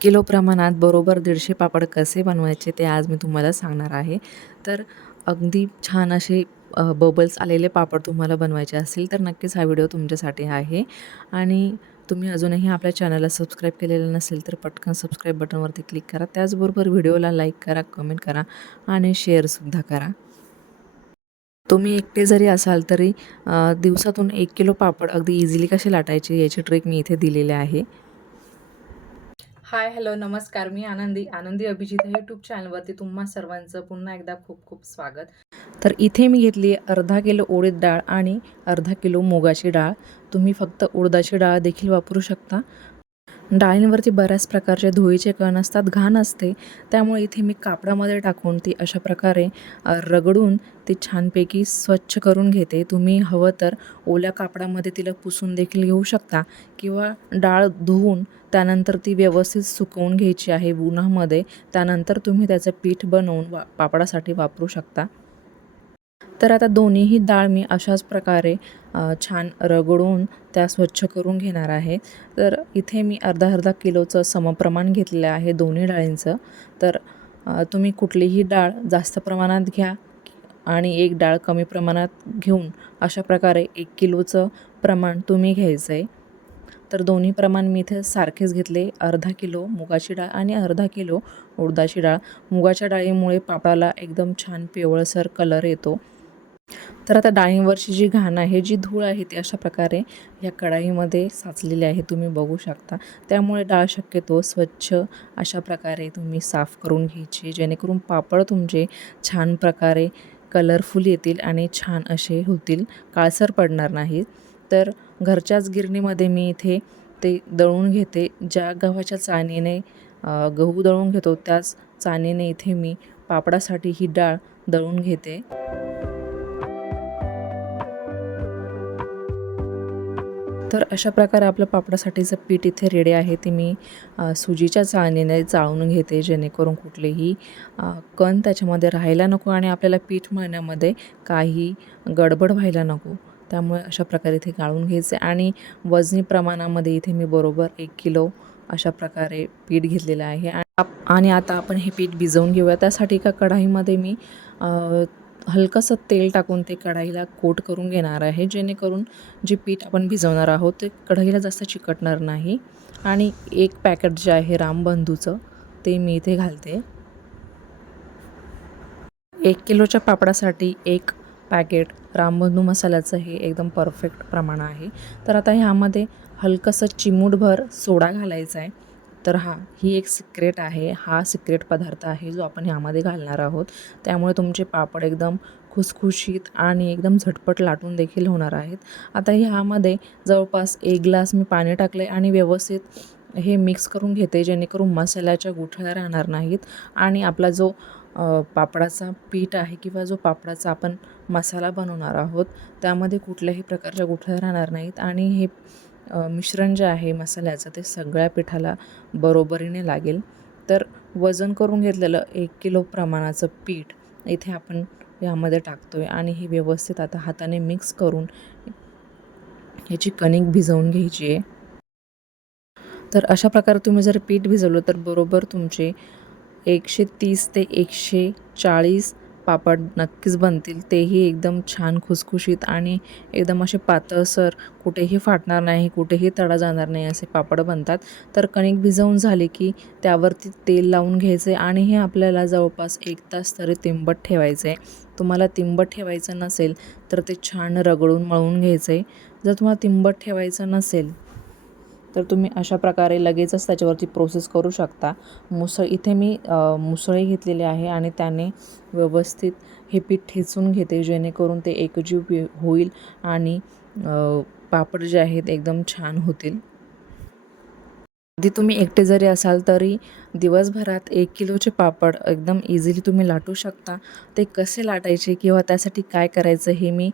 Kilo प्रमाणात बरोबर दीडशे पापड कसे बनवायचे ते आज मी तुम्हाला सांगणार आहे. तर अगदी छान असे बबल्स आलेले पापड तुम्हाला बनवायचे असतील तर नक्कीच हा व्हिडिओ तुमच्यासाठी आहे. आणि तुम्ही अजूनही आपल्या चॅनलला सबस्क्राईब केलेलं नसेल तर पटकन सबस्क्राईब बटनवरती क्लिक करा. त्याचबरोबर व्हिडिओला लाईक करा कमेंट करा आणि शेअरसुद्धा करा. तुम्ही एकटे जरी असाल तरी दिवसातून एक किलो पापड अगदी इझिली कसे लाटायचे याची ट्रिक मी इथे दिलेली आहे. हाय हॅलो नमस्कार. मी आनंदी आनंदी अभिजित या यूट्यूब चॅनलवरती तुम्हा सर्वांचं पुन्हा एकदा खूप खूप स्वागत. तर इथे मी घेतली अर्धा किलो उडीद डाळ आणि अर्धा किलो मुगाची डाळ. तुम्ही फक्त उडदाची डाळ देखील वापरू शकता. डाळींवरती बऱ्याच प्रकारचे धुळीचे कण असतात घाण असते. त्यामुळे इथे मी कापडामध्ये टाकून ती अशा प्रकारे रगडून ती छानपैकी स्वच्छ करून घेते. तुम्ही हवं तर ओल्या कापडामध्ये तिला पुसून देखील घेऊ शकता किंवा डाळ धुवून त्यानंतर ती व्यवस्थित सुकवून घ्यायची आहे उन्हामध्ये. त्यानंतर तुम्ही त्याचं पीठ बनवून वा पापडासाठी वापरू शकता. तर आता दोन्हीही डाळ मी अशाच प्रकारे छान रगडून त्या स्वच्छ करून घेणार आहे. तर इथे मी अर्धा अर्धा किलोचं समप्रमाण घेतलेलं आहे दोन्ही डाळींचं. तर तुम्ही कुठलीही डाळ जास्त प्रमाणात घ्या आणि एक डाळ कमी प्रमाणात घेऊन अशा प्रकारे एक किलोचं प्रमाण तुम्ही घ्यायचं आहे तर दोन्ही प्रमाण मी इथे सारखेच घेतले. अर्धा किलो मुगाची डाळ आणि अर्धा किलो उडदाची डाळ. मुगाच्या डाळीमुळे पापडाला एकदम छान पिवळसर कलर येतो. तर आता डाळींवरची जी घाण आहे जी धूळ आहे ती अशा प्रकारे या कढाईमध्ये साचलेली आहे. तुम्ही बघू शकता. त्यामुळे डाळ शक्यतो स्वच्छ अशा प्रकारे तुम्ही साफ करून घ्यायची जेणेकरून पापड तुमचे छान प्रकारे कलरफुल येतील आणि छान असे होतील. काळसर पडणार नाहीत तर घरच्याच गिरणीमध्ये मी इथे ते दळून घेते. ज्या गव्हाच्या चाळणीने गहू दळून घेतो त्याच चाळणीने इथे मी पापडासाठी ही डाळ दळून घेते. तर अशा प्रकारे आपलं पापडासाठीचं पीठ इथे रेडी आहे. ते मी सुजीच्या चाळणीने चाळून घेते जेणेकरून कुठलेही कण त्याच्यामध्ये राहायला नको आणि आपल्याला पीठ मळण्यामध्ये काही गडबड व्हायला नको. त्यामुळे अशा प्रकारे इथे गाळून घ्यायचे आणि वजनी प्रमाणामध्ये इथे मी बरोबर एक किलो अशा प्रकारे पीठ घेतलेलं आहे. आणि आप- आणि आता आपण हे पीठ भिजवून घेऊया. त्यासाठी एका कढाईमध्ये मी हलकंसं तेल टाकून ते कढाईला कोट करून घेणार आहे. जेणेकरून जे पीठ आपण भिजवणार आहोत ते कढाईला जास्त चिकटणार नाही. आणि एक पॅकेट जे आहे रामबंधूचं ते मी इथे घालते. एक किलोच्या पापडासाठी एक पॅकेट रामबंधू मसाल्याचं हे एकदम परफेक्ट प्रमाण आहे. तर आता ह्यामध्ये हलकंसं चिमूटभर सोडा घालायचा आहे. तर हा ही एक सिक्रेट आहे. हा सिक्रेट पदार्थ आहे जो आपण ह्यामध्ये घालणार आहोत. त्यामुळे तुमचे पापड एकदम खुसखुशीत आणि एकदम झटपट लाटून देखील होणार आहेत. आता ह्यामध्ये जवळपास एक ग्लास मी पाणी टाकले आणि व्यवस्थित हे मिक्स करून घेते जेणेकरून मसाल्याच्या गुठळ्या राहणार नाहीत. आणि आपला जो पापडाचा पीठ आहे किंवा जो पापडाचा आपण मसाला बनवणार आहोत त्यामध्ये कुठल्याही प्रकारच्या गुठळ्या राहणार नाहीत आणि हे मिश्रण जे आहे मसाल्याचं ते सगळ्या पिठाला बरोबरीने लागेल. तर वजन करून घेतलेलं एक किलो प्रमाणाचं पीठ इथे आपण यामध्ये टाकतो आहे आणि हे व्यवस्थित आता हाताने मिक्स करून ह्याची कणिक भिजवून घ्यायची आहे. तर अशा प्रकारे तुम्ही जर पीठ भिजवलं तर बरोबर तुमचे एकशे तीस ते एकशे चाळीस पापड नक्कीच बनतील. तेही एकदम छान खुसखुशीत आणि एकदम असे पातळसर कुठेही फाटणार नाही कुठेही तडा जाणार नाही असे पापड बनतात. तर कणिक भिजवून झाले की त्यावरती तेल लावून घ्यायचे आणि हे आपल्याला जवळपास एक तास तरी तिंबट ठेवायचे. तुम्हाला तिंबट ठेवायचं नसेल तर ते छान रगडून मळून घ्यायचे. जर तुम्हाला तिंबट ठेवायचं नसेल तर तुम्ही अशा प्रकारे लगेचच त्याच्यावरती प्रोसेस करू शकता. मुसळ इथे मी मुसळी घेतलेली आहे आणि त्याने व्यवस्थित हे पीठ ठेचून घेते जेणेकरून ते एकजीव होईल आणि पापड जे आहेत एकदम छान होतील. अगदी तुम्ही एकटे जरी असाल तरी दिवसभरात एक किलोचे पापड एकदम इझिली तुम्ही लाटू शकता. ते कसे लाटायचे किंवा त्यासाठी काय करायचं हे मी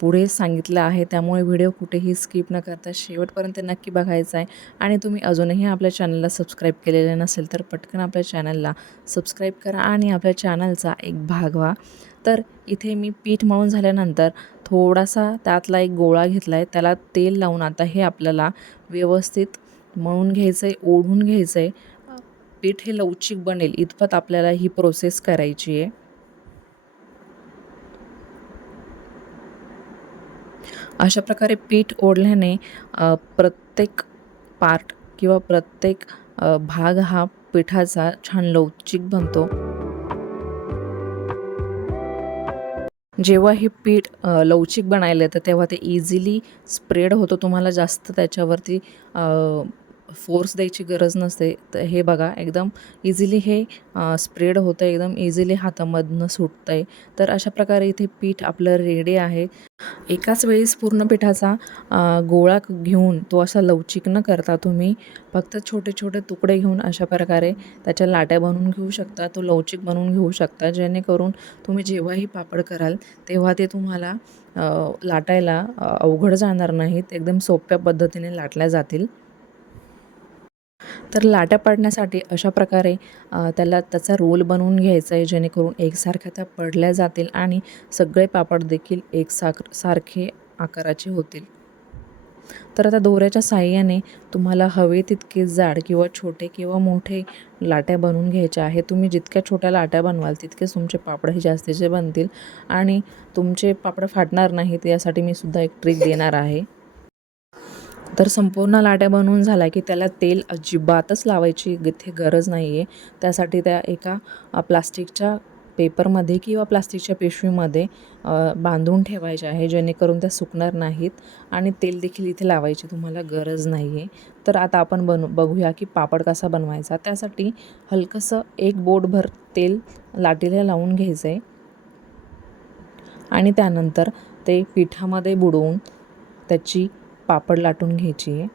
पुढे सांगितलं आहे. त्यामुळे व्हिडिओ कुठेही स्किप न करता शेवटपर्यंत नक्की बघायचा आहे. आणि तुम्ही अजूनही आपल्या चॅनलला सबस्क्राईब केलेले नसेल तर पटकन आपल्या चॅनलला सबस्क्राईब करा आणि आपल्या चॅनलचा एक भाग व्हा. तर इथे मी पीठ मळून झाल्यानंतर थोडासा त्यातला एक गोळा घेतला आहे त्याला तेल लावून आता हे आपल्याला व्यवस्थित मळून घ्यायचं आहे ओढून घ्यायचं आहे पीठ हे लवचिक बनेल इतपत आपल्याला ही प्रोसेस करायची आहे. अशा प्रकारे पीठ ओढल्याने प्रत्येक पार्ट किंवा प्रत्येक भाग हा पिठाचा छान लवचिक बनतो. जेव्हा हे पीठ लवचिक बनायला येतं तेव्हा ते इझिली स्प्रेड होतं. तुम्हाला जास्त त्याच्यावरती फोर्स द्यायची गरज नसते. तर हे बघा एकदम इझिली हे स्प्रेड होतं आहे एकदम इझिली हातामधनं सुटतं आहे तर अशा प्रकारे इथे पीठ आपलं रेडी आहे. एकाच वेळेस पूर्ण पिठाचा गोळा घेऊन तो असा लवचिक न करता तुम्ही फक्त छोटे छोटे तुकडे घेऊन अशा प्रकारे त्याच्या लाट्या बनवून घेऊ शकता. तो लवचिक बनवून घेऊ शकता. जेणेकरून तुम्ही जेव्हाही पापड कराल तेव्हा ते तुम्हाला लाटायला अवघड जाणार नाहीत. एकदम सोप्या पद्धतीने लाटल्या जातील. तर लाट्या पाडण्यासाठी अशा प्रकारे त्याला त्याचा रोल बनवून घ्यायचा आहे जेणेकरून एकसारख्या त्या पडल्या जातील आणि सगळे पापड देखील एकसार सारखे आकाराचे होतील. तर आता दोऱ्याच्या साह्याने तुम्हाला हवे तितके जाड किंवा छोटे किंवा मोठे लाट्या बनवून घ्यायच्या आहे तुम्ही जितक्या छोट्या लाट्या बनवाल तितकेच तुमचे पापड हे जास्तीचे बनतील. आणि तुमचे पापड फाटणार नाहीत यासाठी मी सुद्धा एक ट्रिक देणार आहे. तर संपूर्ण लाट्या बनवून झाला की त्याला तेल अजिबातच लावायची इथे गरज नाही आहे त्यासाठी त्या एका प्लास्टिकच्या पेपरमध्ये किंवा प्लास्टिकच्या पिशवीमध्ये बांधून ठेवायचे आहे जेणेकरून त्या सुकणार नाहीत आणि तेल देखील इथे लावायची तुम्हाला गरज नाही आहे तर आता आपण बनू बघूया की पापड कसा बनवायचा. त्यासाठी हलकंसं एक बोटभर तेल लाटीला लावून घ्यायचं आहे आणि त्यानंतर ते पिठामध्ये बुडवून त्याची पापड लाटून घ्यायची. आहे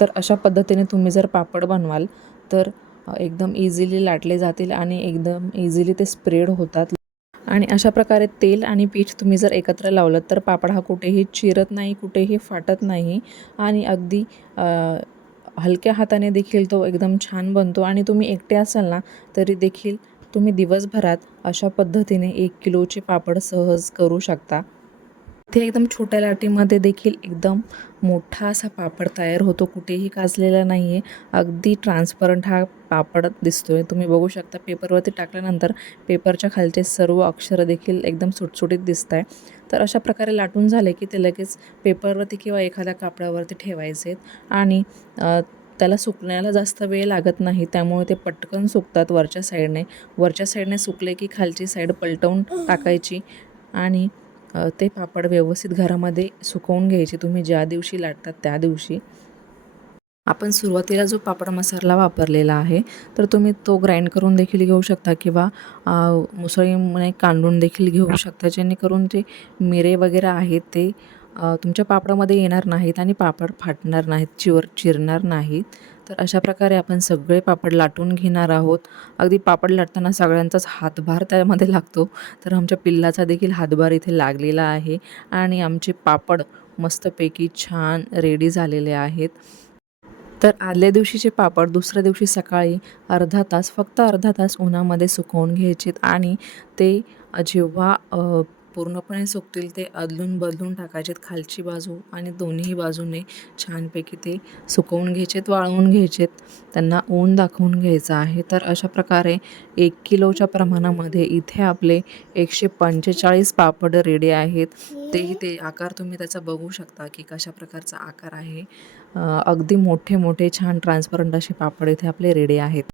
तर अशा पद्धतीने तुम्ही जर पापड बनवाल तर एकदम इझिली लाटले जातील आणि एकदम इझिली ते स्प्रेड होतात. आणि अशा प्रकारे तेल आणि पीठ तुम्ही जर एकत्र लावलं तर पापड हा कुठेही चिरत नाही कुठेही फाटत नाही आणि अगदी हलक्या हाताने देखील तो एकदम छान बनतो आणि तुम्ही एकटे असाल ना तरी देखील तुम्ही दिवसभरात अशा पद्धतीने एक किलोचे पापड सहज करू शकता. ते एकदम छोट्या लाटीमध्ये देखील एकदम मोठा असा पापड तयार होतो. कुठेही काजलेला नाही आहे अगदी ट्रान्सपरंट हा पापड दिसतो आहे तुम्ही बघू शकता पेपरवरती टाकल्यानंतर पेपरच्या खालचे सर्व अक्षरं देखील एकदम सुटसुटीत दिसत आहे तर अशा प्रकारे लाटून झाले की ते लगेच पेपरवरती किंवा एखाद्या कापडावरती ठेवायचे आणि त्याला सुकण्याला जास्त वेळ लागत नाही. त्यामुळे ते पटकन सुकतात वरच्या साईडने वरच्या साईडने सुकले की खालची साईड पलटवून टाकायची आणि ते पापड व्यवस्थित घरामध्ये सुकवून घ्यायचे. तुम्ही ज्या दिवशी लाटतात त्या दिवशी. आपण सुरुवातीला जो पापड मसाला वापरलेला आहे तर तुम्ही तो ग्राइंड करून देखील घेऊ शकता किंवा मुसळी कांडून देखील घेऊ शकता. जेणेकरून जे मिरे वगैरे आहेत ते तुमच्या पापडामध्ये येणार नाहीत आणि पापड फाटणार नाहीत चिवर चिरणार नाहीत. तर अशा प्रकारे आपण सगळे पापड लाटून घेणार आहोत. अगदी पापड लाटताना सगळ्यांचाच हातभार त्यामध्ये लागतो. तर आमच्या पिल्लाचा देखील हातभार इथे लागलेला आहे आणि आमचे पापड मस्तपैकी छान रेडी झालेले आहेत. तर आदल्या दिवशीचे पापड दुसऱ्या दिवशी सकाळी अर्धा तास फक्त अर्धा तास उन्हामध्ये सुकवून घ्यायचेत आणि ते जेव्हा पूर्णपणे सुकतील ते अदलून बदलून टाकायचेत खालची बाजू आणि दोन्ही बाजूने छानपैकी ते सुकवून घ्यायचेत वाळवून घ्यायचेत. त्यांना ऊन दाखवून घ्यायचं आहे. तर अशा प्रकारे एक किलोच्या प्रमाणामध्ये इथे आपले एकशे पंचेचाळीस पापड रेडी आहेत. तेही ते आकार तुम्ही त्याचा बघू शकता की कशा प्रकारचा आकार आहे. अगदी मोठे मोठे छान ट्रान्सपरंट असे पापड इथे आपले रेडी आहेत.